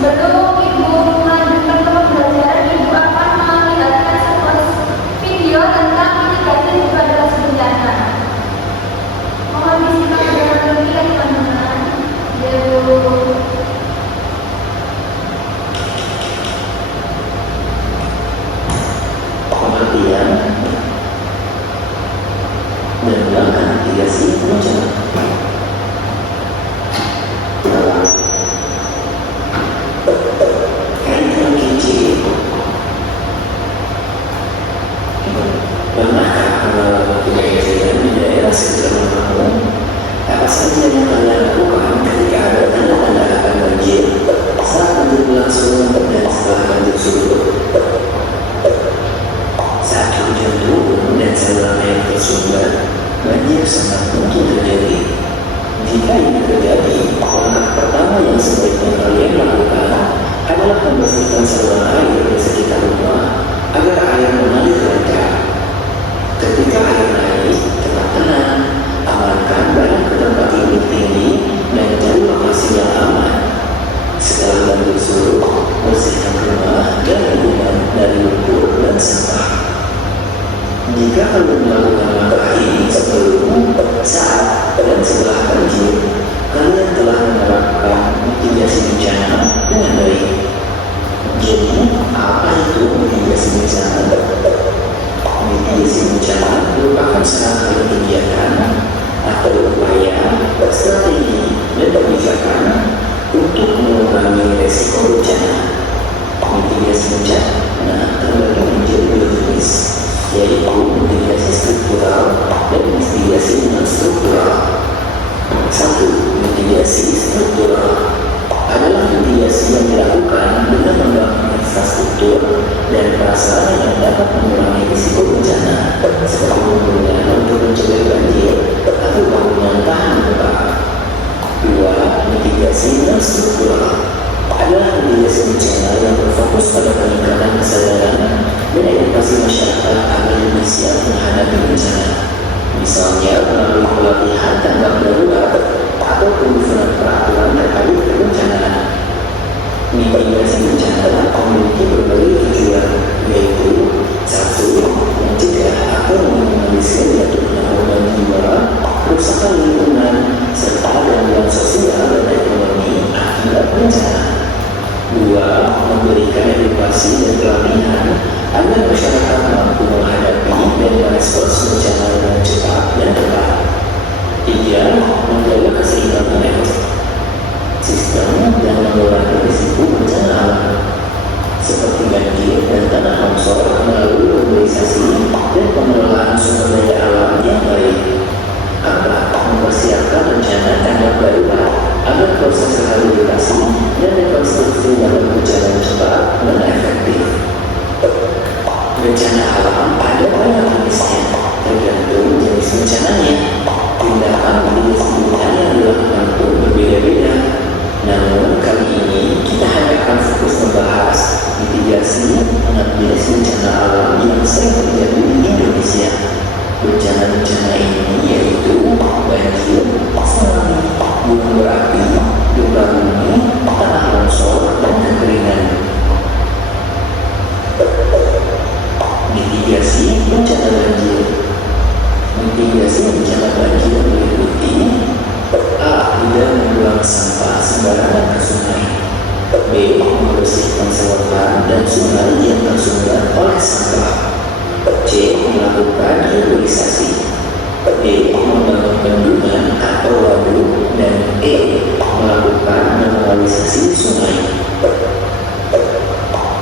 Sebelum Ibu melanjutkan ke pembelajaran, Ibu akan melihatkan sebuah video tentang mitigasi pada bencana. Mohon disimak dengan teliti ya teman-teman. Yuk. Pengertian dan melakukan mitigasi bencana. Kaitan kecil. Pernahkah mengalami kejadian di daerah sekitar rumahmu? Apa saja yang kalian lakukan ketika ada tanda-tanda akan banjir saat banjir berlangsung dan setelah banjir surut? Saat hujan turun dan saluran air tersumbat, banjir sangat mungkin terjadi. Jika ini terjadi, langkah pertama yang sebaiknya kalian lakukan adalah membersihkan saluran air di sekitar rumah agar air mengalir lancar. Ketika air naik, tetap tenang, amankan barang ke tempat yang tinggi dan cari lokasi yang aman. Setelah banjir surut, bersihkan rumah dan lingkungan dari lumpur dan sampah. Jika kalian melakukan langkah ini sebelum, saat, dan setelah banjir, kalian telah menerapkan mitigasi bencana dengan baik. Jadi, apa itu mitigasi bencana? Mitigasi bencana merupakan serangkaian kegiatan atau upaya, strategi, dan kebijakan untuk mengurangi risiko bencana. Mitigasi bencana terbagi menjadi dua jenis, yaitu mitigasi struktural dan mitigasi non-struktural. Satu, mitigasi struktural adalah mitigasi yang dilakukan dengan membangun infrastruktur dan prasarana yang dapat mengurangi risiko bencana, seperti bangunan untuk mencegah banjir atau bangunan tahan gempa. Dua, mitigasi non-struktural adalah mitigasi bencana yang berfokus pada peningkatan kesadaran dan edukasi masyarakat agar lebih siap menghadapi bencana. Misalnya melalui pelatihan tanggap darurat atau penyusunan peraturan terkait kebencanaan. Mitigasi bencana memiliki berbagai tujuan, yaitu satu, mencegah atau meminimalisir jatuhnya korban jiwa, kerusakan lingkungan, serta gangguan sosial dan ekonomi akibat bencana. Dua, memberikan edukasi dan pelatihan agar masyarakat mampu menghadapi dan merespons bencana dengan cepat dan tepat. Tiga, menjaga keseimbangan ekosistem dan mengurangi risiko bencana alam seperti banjir dan tanah longsor melalui mobilisasi dan pengelolaan sumber daya alam yang baik. Empat, mempersiapkan rencana tanggap darurat agar proses rehabilitasi dan rekonstruksi dapat berjalan cepat dan efektif. Bencana alam ada banyak jenisnya, tergantung jenis bencananya. Tindakan mitigasi bencana yang dilakukan pun berbeda-beda. Namun kali ini kita hanya akan fokus membahas mitigasi 6 jenis bencana alam yang sering terjadi di Indonesia. Bencana-bencana ini yaitu banjir, tsunami, gunung berapi, gempa bumi, tanah longsor, dan kekeringan. Mitigasi bencana banjir. Mitigasi bencana banjir meliputi A. Tidak membuang sampah sembarangan ke sungai. B. Membersihkan selokan dan sungai yang tersumbat oleh sampah. C. Melakukan hidrolisasi. D. Membangun bendungan atau waduk. Dan E. Melakukan normalisasi sungai.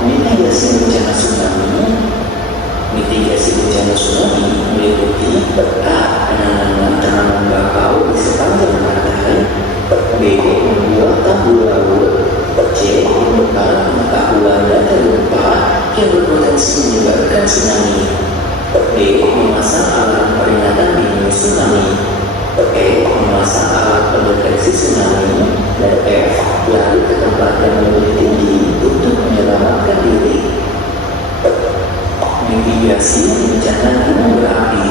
Mitigasi bencana tsunami. Mitigasi bencana tsunami meliputi A. Penanaman tanaman bakau di sepanjang pantai. B. Membuat tanggul laut. C. Membuka pengetahuan data gempa yang berpotensi menyebabkan tsunami. D. Memasang alat peringatan dini tsunami. E. Memasang alat pendeteksi tsunami. Dan F. Lari ke tempat yang lebih tinggi untuk menyelamatkan diri. Mitigasi bencana gunung berapi.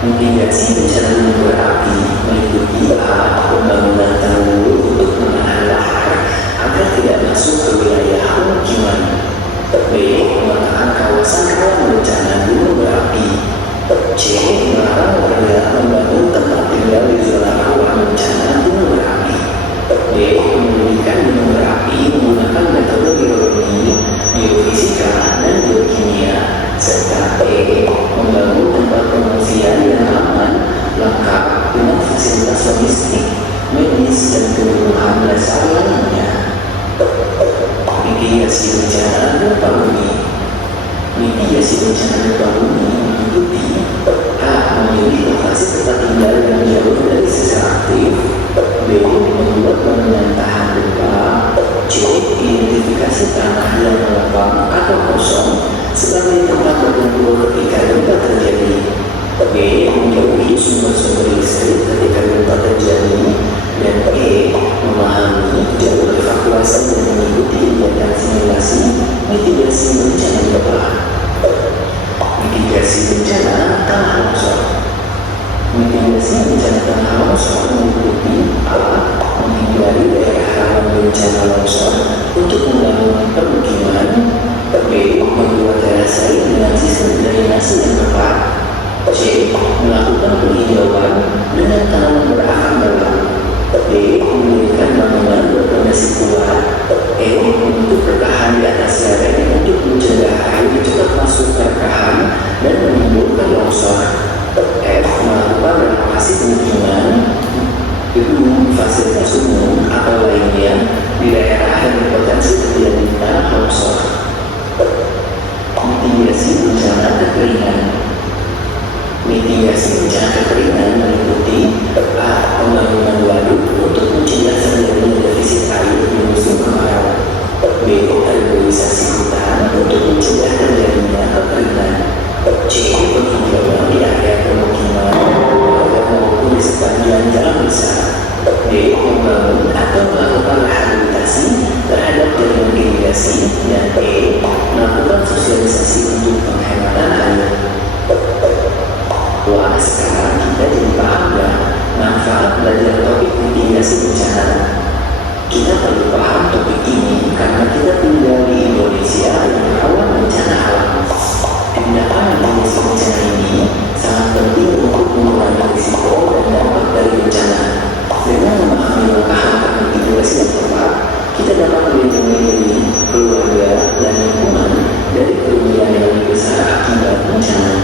Mitigasi bencana gunung berapi meliputi A. Pembangunan tanggul untuk menahan lahar agar tidak masuk ke wilayah pemukiman. B. Memetakkan kawasan rawan bencana gunung berapi. C. Melarang warga membangun tempat tinggal di zona rawan bencana gunung berapi. D. Menyelidikkan gunung berapi menggunakan metode geologi, geofisika, dan geokimia. Serta E. Membangun tempat pengungsian yang aman, lengkap dengan fasilitas logistik, medis, dan kebutuhan dasar lainnya. Mitigasi bencana gempa bumi. Mitigasi bencana gempa bumi meliputi A. Memilih lokasi tempat tinggal yang jauh dari sisa aktif. B. Membuat bangunan tahan gempa. C. Identifikasi tanah yang lapang atau kosong sebagai tempat berkumpul ketika gempa terjadi. B. Menjauhi sumber-sumber listrik ketika gempa terjadi. Dan E. Memahami jalur evakuasi dan mengikuti kegiatan simulasi mitigasi bencana gempa. Mitigasi bencana tanah longsor. Mitigasi bencana tanah longsor meliputi A. Menghindari daerah rawan bencana longsor untuk membangun permukiman. B. Membuat terasai dengan sistem drainase yang tepat. C. Melakukan penghijauan dengan tanaman berakar dalam. D. Mendirikan bangunan berfondasi kuat. E. Membentuk rekahan di atas lereng untuk mencegah air cepat masuk ke rekahan dan menimbulkan longsor. F. Melakukan renovasi pemukiman, gedung, fasilitas umum atau lainnya di daerah yang berpotensi terjadi tanah longsor. Mitigasi bencana kekeringan. Mitigasi bencana kekeringan meliputi A. Pembangunan waduk untuk mencegah terjadinya defisit air di musim kemarau. B. Reboisasi hutan untuk mencegah terjadinya kekeringan. C. Penghijauan di area pemukiman maupun di sepanjang jalan besar. D. Membangun atau melakukan rehabilitasi terhadap jaringan irigasi. Dan E. Melakukan sosialisasi untuk penghematan air. Wah, sekarang kita jadi paham ya manfaat belajar topik mitigasi bencana. Kita perlu paham topik ini karena kita tinggal di Indonesia yang rawan bencana alam. Tindakan mitigasi bencana ini sangat penting untuk mengurangi risiko dan dampak dari bencana. Dengan memahami langkah-langkah mitigasi yang tepat, kita dapat melindungi diri, keluarga, dan lingkungan dari kerugian yang lebih besar akibat bencana.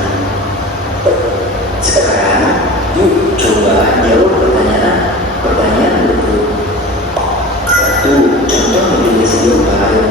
Sekarang, yuk coba jawab pertanyaan berikut. 1. Contoh mitigasi gempa yang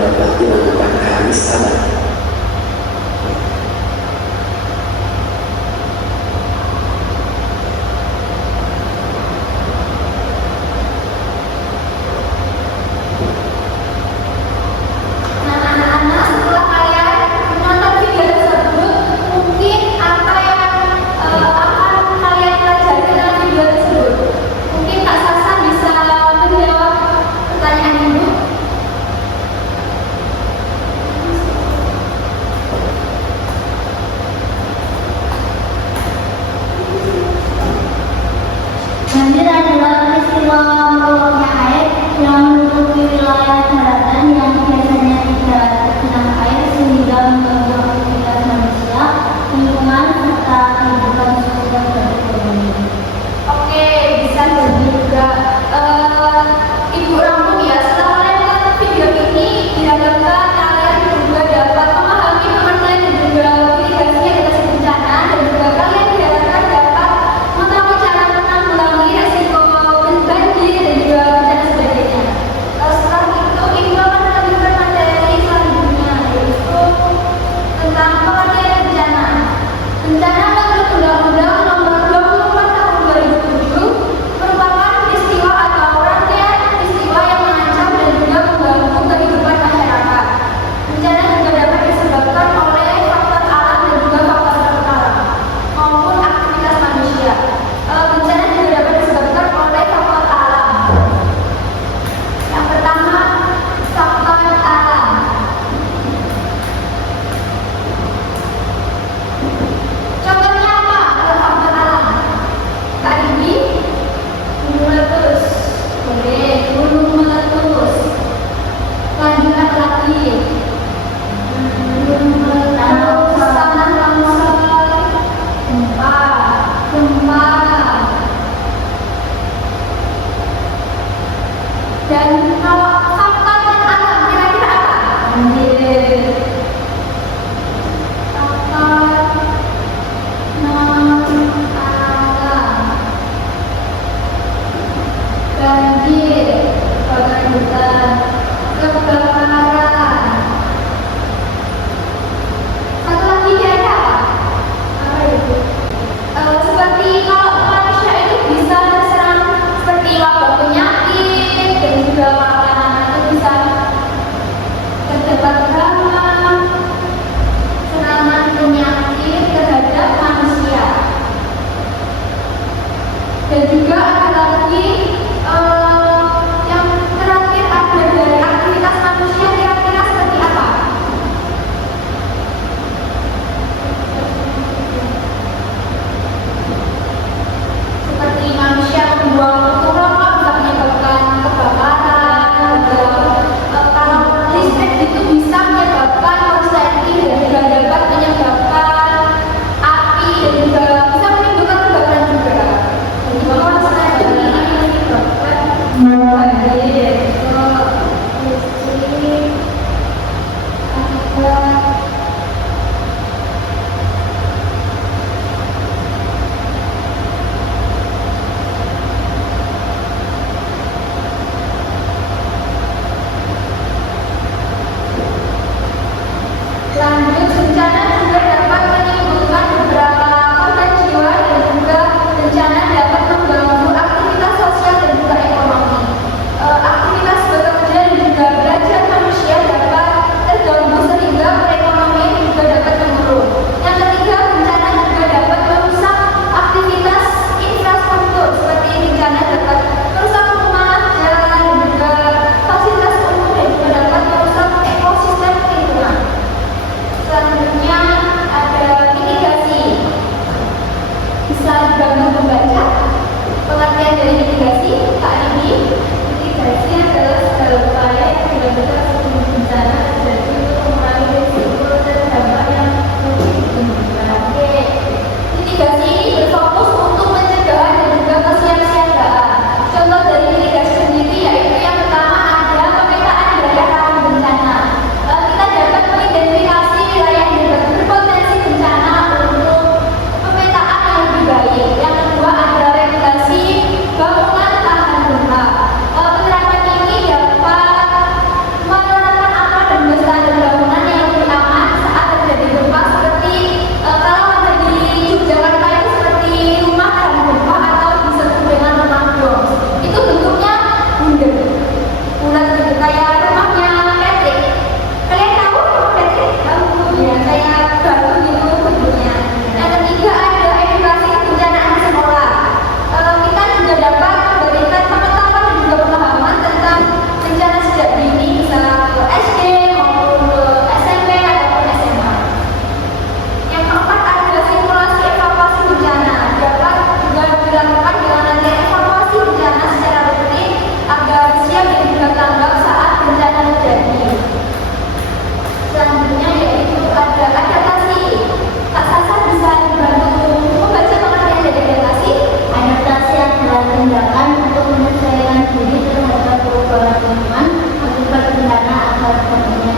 agar kondisinya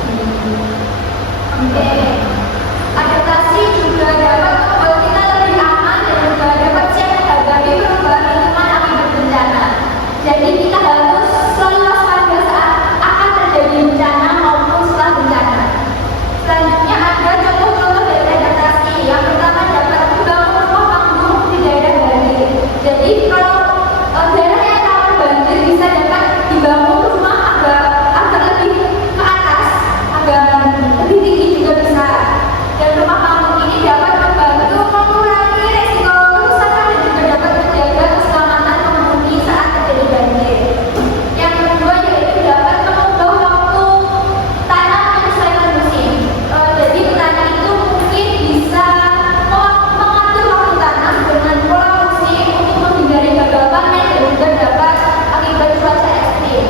seperti oke. Adaptasi juga dapat membuat kita lebih aman dan juga dapat siap menghadapi perubahan lingkungan akibat bencana. Jadi kita harus selalu waspada saat akan terjadi bencana maupun setelah bencana. Selanjutnya ada contoh-contoh dari adaptasi. Yang pertama dapat membangun rumah panggung di daerah banjir. Jadi kalau daerah yang rawan banjir bisa dapat dibangun rumah agak lebih ke atas, agak lebih tinggi juga bisa. Dan rumah panggung ini dapat membantu mengurangi resiko kerusakan dan juga dapat menjaga keselamatan penghuni saat terjadi banjir. Yang kedua yaitu dapat mengubah waktu tanam menyesuaikan musim. Jadi petani itu mungkin bisa mengatur waktu tanam dengan pola musim untuk menghindari gagal panen dan juga dapat akibat cuaca ekstrim.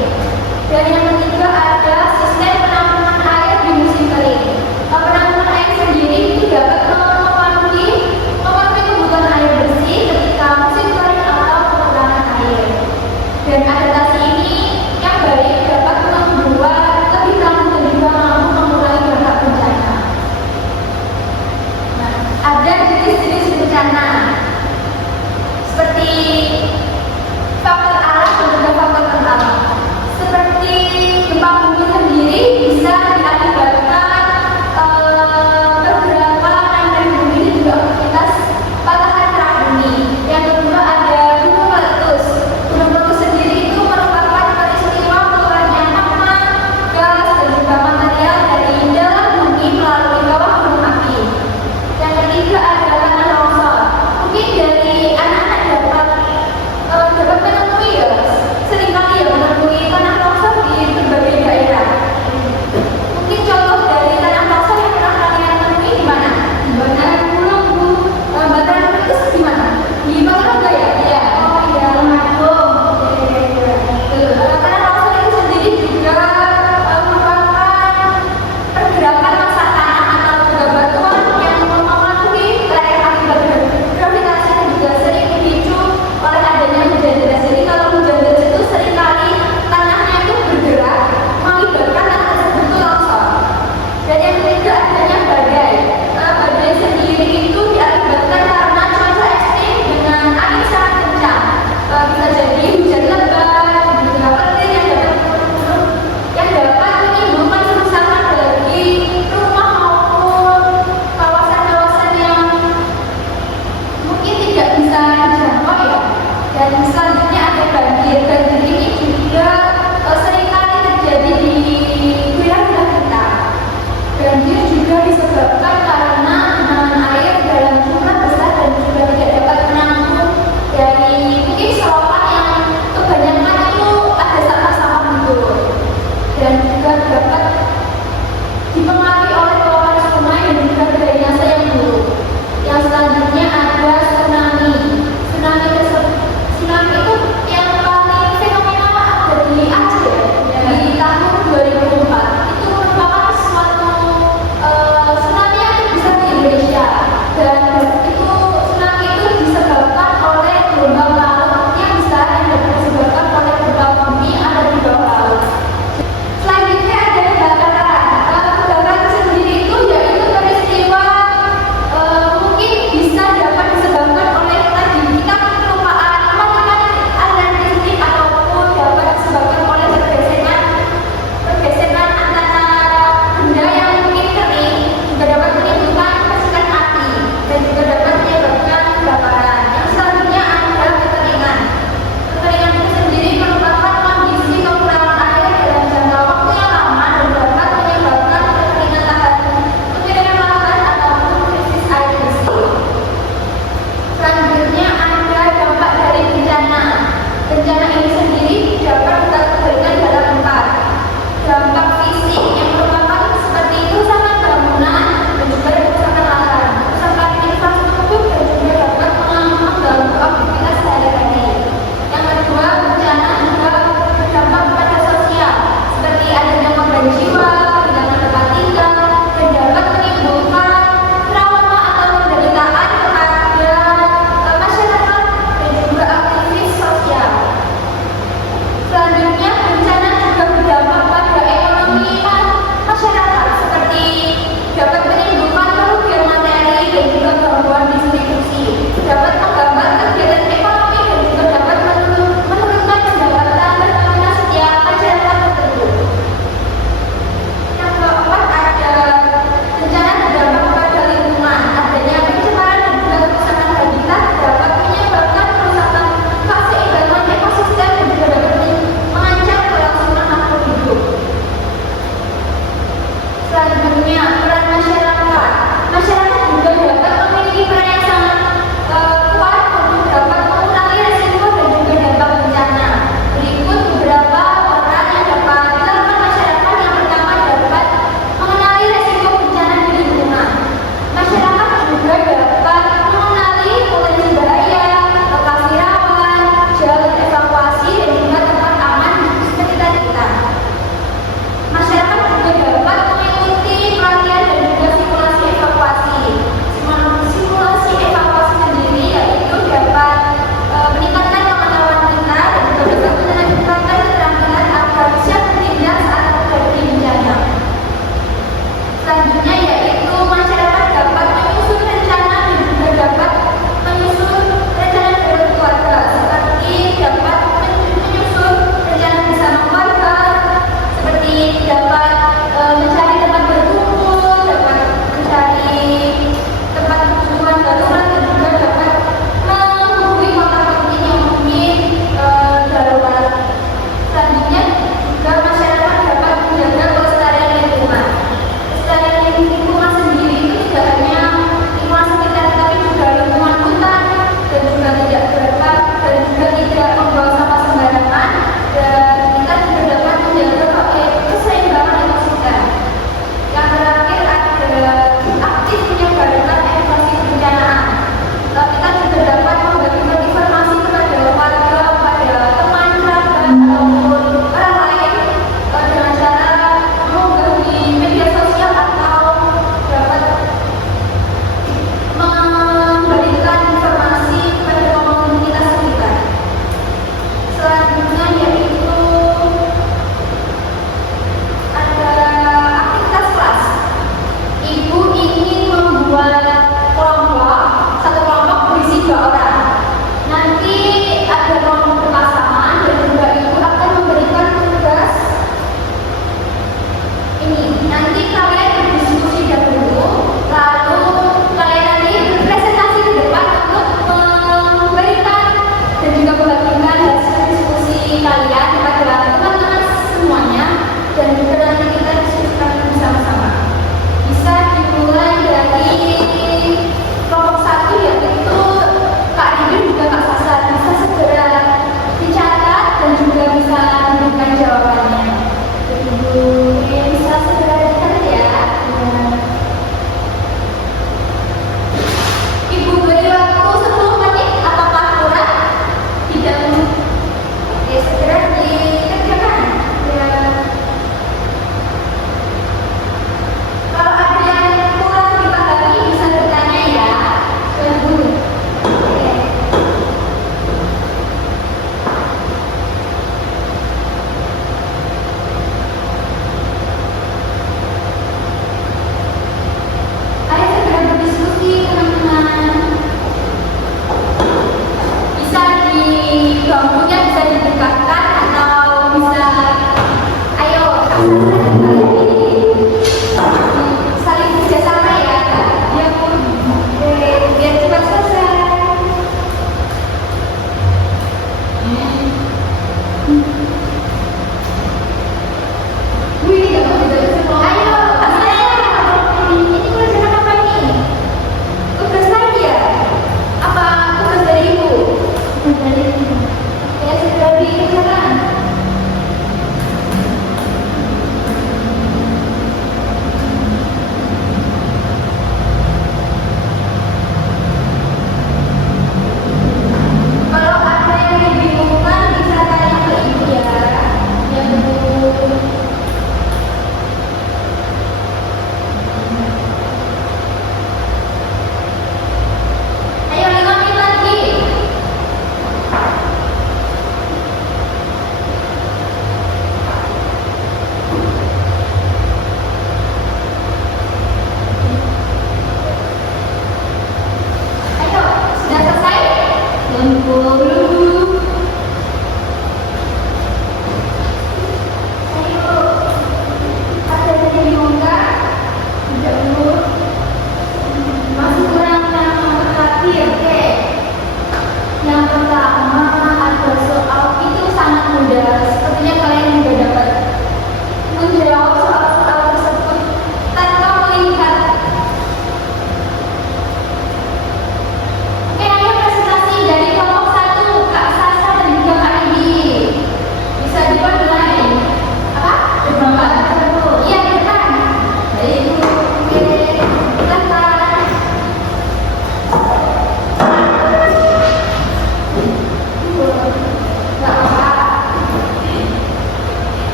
Dan yang ketiga ada sistem penampungan air di musim kering. Penampungan air sendiri itu dapat memenuhi kebutuhan air bersih ketika musim kering atau kekurangan air. Dan adaptasi ini yang baik dapat membuat lebih tangguh dan juga mampu mengurangi dampak bencana. Nah, ada jenis-jenis bencana seperti faktor alam dan juga faktor alam. Seperti gempa bumi sendiri bisa diakibatkan pergerakan dari bumi dan juga aktivitas patahan kerak bumi. Yang kedua ada gunung meletus. Gunung meletus sendiri itu merupakan peristiwa keluarnya magma, gas, dan juga material dari dalam bumi melalui kawah gunung api. Yang ketiga ada tanah longsor. Mungkin dari anak-anak dapat menemui ya, seringkali ya menemui tanah longsor di berbagai daerah. Mungkin contoh dari tanah longsor yang pernah kalian temui di mana? Di Bataran Gunung, Bu. Bataran itu di mana? Di Bangka ya? Iya. Oh iya, Lumajang. Tanah longsor itu sendiri juga merupakan pergerakan massa tanah atau juga batuan yang memenuhi lereng akibat gravitasi dan juga sering dipicu oleh adanya hujan deras. Jadi kalau hujan deras itu seringkali tanahnya itu bergerak mengakibatkan tanah tersebut itu longsor. Dan yang ketiga adanya badai. Badai sendiri itu diakibatkan karena cuaca ekstrim dengan angin sangat kencang. Bisa jadi hujan lebat, juga petir yang dapat menimbulkan kerusakan bagi rumah maupun kawasan-kawasan yang mungkin tidak bisa dijangkau ya. Dan selanjutnya ada banjir. Banjir ini juga seringkali terjadi di wilayah kita. Banjir juga disebabkan karena genangan air dalam jumlah besar dan juga tidak dapat menampung dari mungkin selokan yang kebanyakan itu ada sampah-sampah gitu. Dan juga dapat dipengaruhi oleh luapan sungai dan juga drainase yang buruk. Yang selanjutnya ada tsunami. Tsunami itu yang paling fenomenal ada di Aceh di tahun 2004. Itu merupakan suatu tsunami yang terbesar di Indonesia. Dan tsunami itu disebabkan oleh gelombang laut yang besar yang dapat disebabkan oleh gempa bumi ada di bawah laut. Selanjutnya ada kebakaran. Kebakaran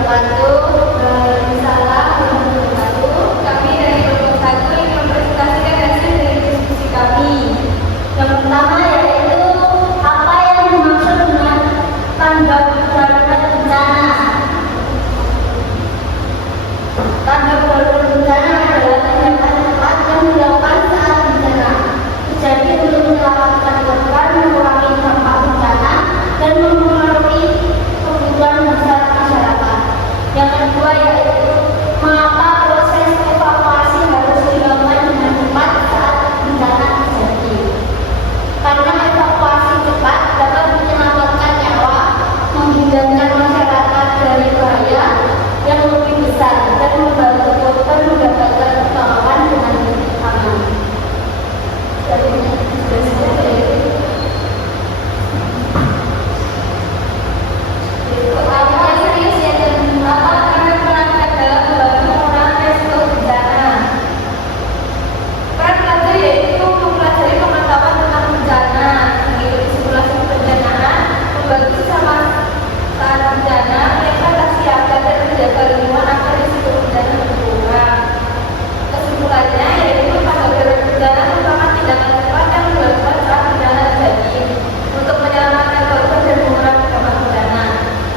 wabarakatuh. Waalaikumsalam warahmatullahi wabarakatuh. Kami dari kelompok 1 ingin mempresentasikan hasil dari diskusi kami. Yang pertama yaitu apa yang dimaksud dengan tanggap darurat bencana. Tanggap darurat bencana adalah tindakan cepat yang dilakukan saat bencana terjadi untuk menyelamatkan korban, mengurangi dampak bencana, dan mempengaruhi kebutuhan dasar masyarakat. Yang kedua yaitu mengapa proses evakuasi harus dilakukan dengan cepat saat bencana terjadi. Karena evakuasi cepat dapat menyelamatkan nyawa, menghindarkan masyarakat dari bahaya yang lebih besar, dan membantu korban mendapatkan pertolongan dengan lebih aman. Pertanyaannya serius ya, apa karena perangkat dalam membantu mengurangi resiko bencana. Peran pelajar yaitu mempelajari pengetahuan tentang bencana, mengikuti simulasi bencana, membantu sama saat bencana, mereka tak siaga dan menjaga lingkungan agar risiko bencana berkurang. Kesimpulannya yaitu tanggap darurat bencana merupakan tindakan cepat yang dilakukan saat bencana terjadi untuk menyelamatkan korban dan mengurangi dampak bencana.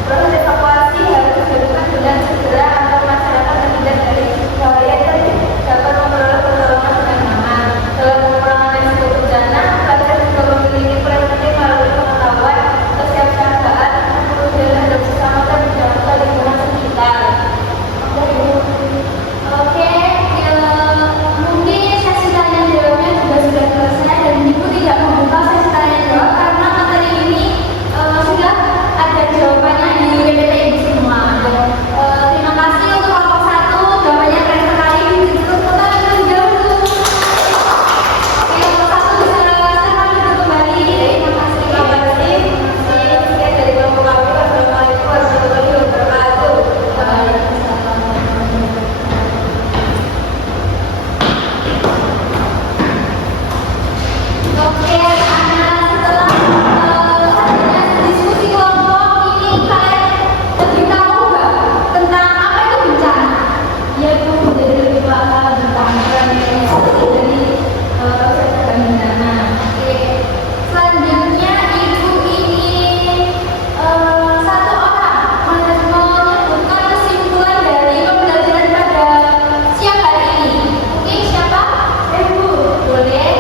Proses evakuasi harus dilakukan dengan segera agar masyarakat terhindar dari bahaya dan dapat memperoleh pertolongan dengan aman. Dalam pengurangan risiko bencana, pelajar juga memiliki peran penting melalui pengetahuan, kesiapsiagaan, kemudian terhadap sesama dan menjaga lingkungan sekitar. Oke, mungkin sesi tanya jawabnya juga sudah selesai dan Ibu tidak membuka sesi tanya jawab karena materi ini sudah ada jawabannya di PPT Ibu semua. Terima kasih untuk kelompok 1, jawabannya keren sekali. Terus kita lanjut jawab dulu. Kelompok 1 bisa silakan duduk kembali. Terima kasih. Sekian dari kelompok kami. Wassalamualaikum warahmatullahi wabarakatuh. Oke, setelah adanya diskusi kelompok ini, kalian lebih tahu nggak tentang apa itu bencana? Yaitu menjadi lebih paham tentang peran dari proses bencana. Oke, selanjutnya Ibu ingin satu orang menyebutkan kesimpulan dari pembelajaran pada siang hari ini. Mungkin siapa? Ibu, boleh.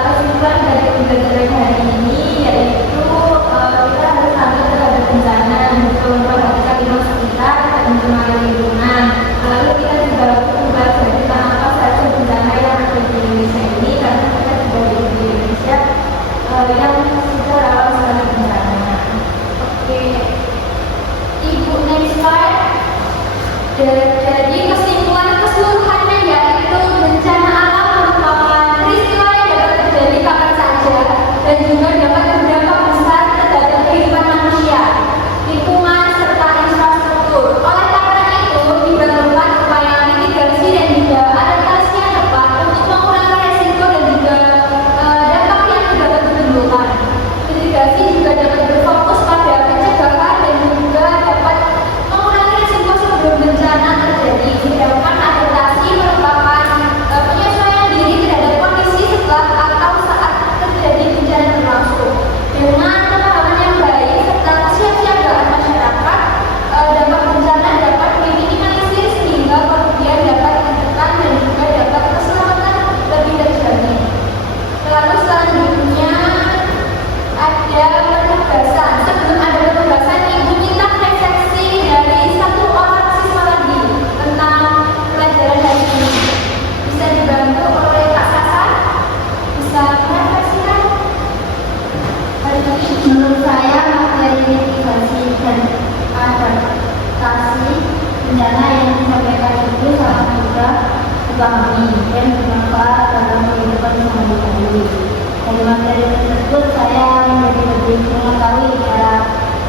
Kesimpulan dari pembelajaran hari ini yaitu kita harus tahu terhadap bencana, memperhatikan lingkungan sekitar dan mencemari lingkungan. Lalu kita juga belajar tentang apa saja bencana yang ada di Indonesia ini, karena kita juga di Indonesia yang sudah rawan sekali bencana. Oke, Ibu next slide. Jadi kesimpulan keseluruhannya yaitu bencana alam merupakan peristiwa yang dapat terjadi kapan saja dan juga dapat berdampak besar terhadap kehidupan manusia, lingkungan, serta infrastruktur. Oleh karena itu, diperlukan upaya mitigasi dan juga adaptasi yang tepat untuk mengurangi resiko dan juga dampak yang dapat ditimbulkan. Mitigasi juga dapat berfokus pada pencegahan dan juga dapat mengurangi resiko sebelum bencana terjadi. Sedangkan adaptasi merupakan penyesuaian diri terhadap kondisi setelah atau saat terjadi bencana berlangsung. Dengan pemahaman yang baik serta kesiapsiagaan masyarakat, dampak bencana dapat diminimalisir sehingga kerugian dapat ditekan dan juga dapat keselamatan lebih terjamin. Lalu selanjutnya ada penugasan. Sebelum ada penugasan, Ibu minta refleksi dari satu orang siswa lagi tentang pelajaran hari ini. Bisa dibantu oleh Kak Sasa? Bisa merefleksikan? Hari ini menurut saya materi mitigasi dan adaptasi bencana yang disampaikan itu sangat mudah dipahami dan bermanfaat dalam kehidupan sehari-hari. Dari materi tersebut saya menjadi lebih mengetahui cara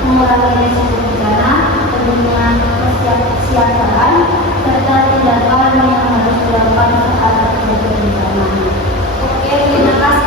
mengurangi risiko bencana, dengan kesiapsiagaan serta tindakan yang harus dilakukan saat terjadi bencana. Oke, terima kasih.